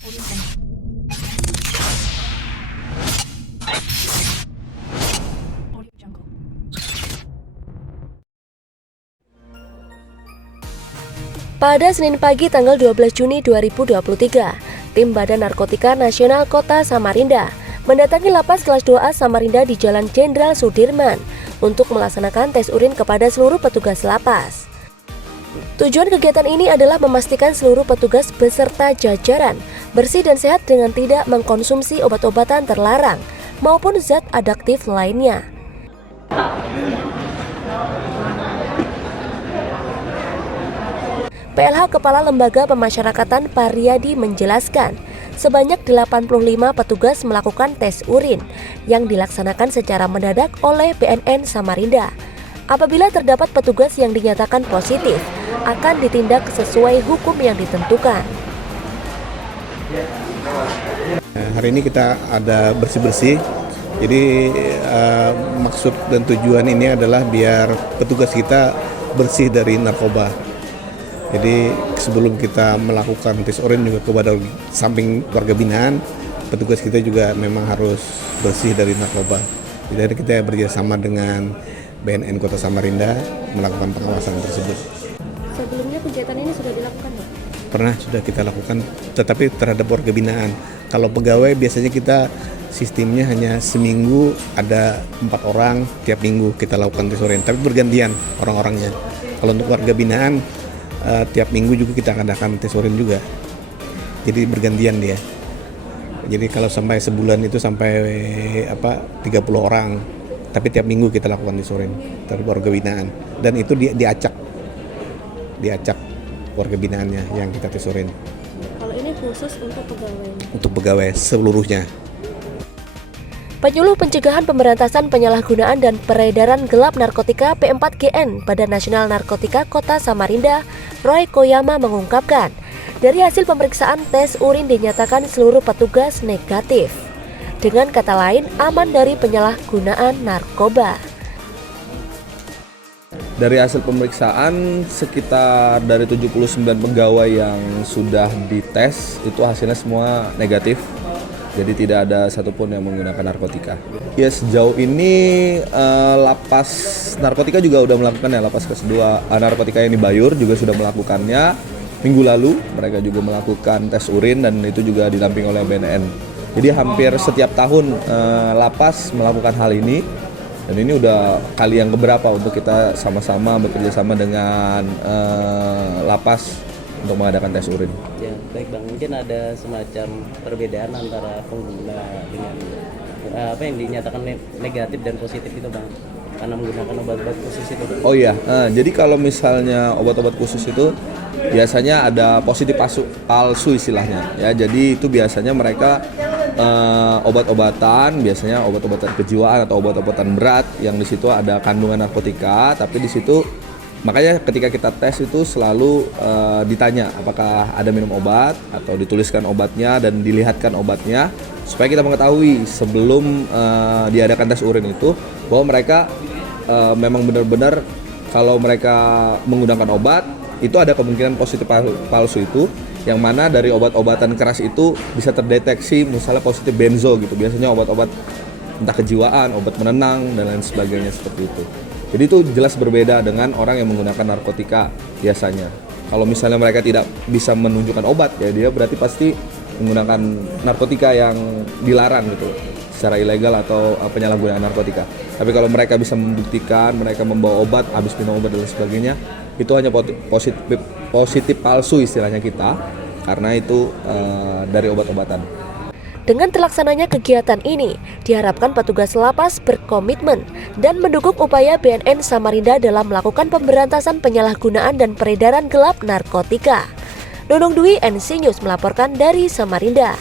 Pada Senin pagi tanggal 12 Juni 2023, tim Badan Narkotika Nasional Kota Samarinda mendatangi lapas kelas 2A Samarinda di Jalan Jenderal Sudirman untuk melaksanakan tes urin kepada seluruh petugas lapas. Tujuan kegiatan ini adalah memastikan seluruh petugas beserta jajaran bersih dan sehat dengan tidak mengkonsumsi obat-obatan terlarang maupun zat adiktif lainnya. PLH Kepala Lembaga Pemasyarakatan Pariyadi menjelaskan, sebanyak 85 petugas melakukan tes urin yang dilaksanakan secara mendadak oleh BNN Samarinda. Apabila terdapat petugas yang dinyatakan positif, akan ditindak sesuai hukum yang ditentukan. Hari ini kita ada bersih-bersih, jadi maksud dan tujuan ini adalah biar petugas kita bersih dari narkoba. Jadi sebelum kita melakukan tes urin juga kepada samping warga binaan, petugas kita juga memang harus bersih dari narkoba. Jadi kita bekerjasama dengan BNN Kota Samarinda melakukan pengawasan tersebut. Sebelumnya kegiatan ini sudah dilakukan, Pak? Pernah sudah kita lakukan, tetapi terhadap warga binaan. Kalau pegawai biasanya kita sistemnya hanya seminggu ada 4 orang, tiap minggu kita lakukan tes urin, tapi bergantian orang-orangnya. Kalau untuk warga binaan tiap minggu juga kita adakan tes urin juga, jadi bergantian dia. Jadi kalau sampai sebulan itu sampai 30 orang, tapi tiap minggu kita lakukan tes urin terhadap warga binaan, dan itu diacak warga binaannya yang kita tes urin. Kalau ini khusus untuk pegawai? Untuk pegawai seluruhnya. Penyuluh Pencegahan Pemberantasan Penyalahgunaan dan Peredaran Gelap Narkotika P4GN Badan Nasional Narkotika Kota Samarinda, Roy Koyama mengungkapkan, dari hasil pemeriksaan tes urin dinyatakan seluruh petugas negatif. Dengan kata lain, aman dari penyalahgunaan narkoba. Dari hasil pemeriksaan, sekitar dari 79 pegawai yang sudah dites, itu hasilnya semua negatif. Jadi tidak ada satupun yang menggunakan narkotika. Ya sejauh ini lapas narkotika juga sudah melakukan, ya lapas kelas 2 narkotika yang di Bayur juga sudah melakukannya. Minggu lalu mereka juga melakukan tes urin dan itu juga didampingi oleh BNN. Jadi hampir setiap tahun lapas melakukan hal ini. Dan ini udah kali yang keberapa untuk kita sama-sama bekerja sama dengan lapas untuk mengadakan tes urin. Ya, baik Bang. Mungkin ada semacam perbedaan antara pengguna dengan apa yang dinyatakan negatif dan positif itu, Bang, karena menggunakan obat-obat khusus itu, Bang. Oh iya, jadi kalau misalnya obat-obat khusus itu biasanya ada positif palsu istilahnya. Ya, jadi itu biasanya mereka obat-obatan, biasanya obat-obatan kejiwaan atau obat-obatan berat yang di situ ada kandungan narkotika, tapi di situ makanya ketika kita tes itu selalu ditanya apakah ada minum obat atau dituliskan obatnya dan dilihatkan obatnya supaya kita mengetahui sebelum diadakan tes urin itu bahwa mereka memang benar-benar kalau mereka menggunakan obat itu ada kemungkinan positif palsu itu, yang mana dari obat-obatan keras itu bisa terdeteksi misalnya positif benzo gitu, biasanya obat-obat entah kejiwaan, obat menenang dan lain sebagainya seperti itu. Jadi itu jelas berbeda dengan orang yang menggunakan narkotika biasanya. Kalau misalnya mereka tidak bisa menunjukkan obat, ya dia berarti pasti menggunakan narkotika yang dilarang gitu, secara ilegal atau penyalahgunaan narkotika. Tapi kalau mereka bisa membuktikan mereka membawa obat, habis minum obat dan sebagainya, itu hanya positif palsu istilahnya kita, karena itu dari obat-obatan. Dengan terlaksananya kegiatan ini, diharapkan petugas lapas berkomitmen dan mendukung upaya BNN Samarinda dalam melakukan pemberantasan penyalahgunaan dan peredaran gelap narkotika. Nunung Dwi, NC News melaporkan dari Samarinda.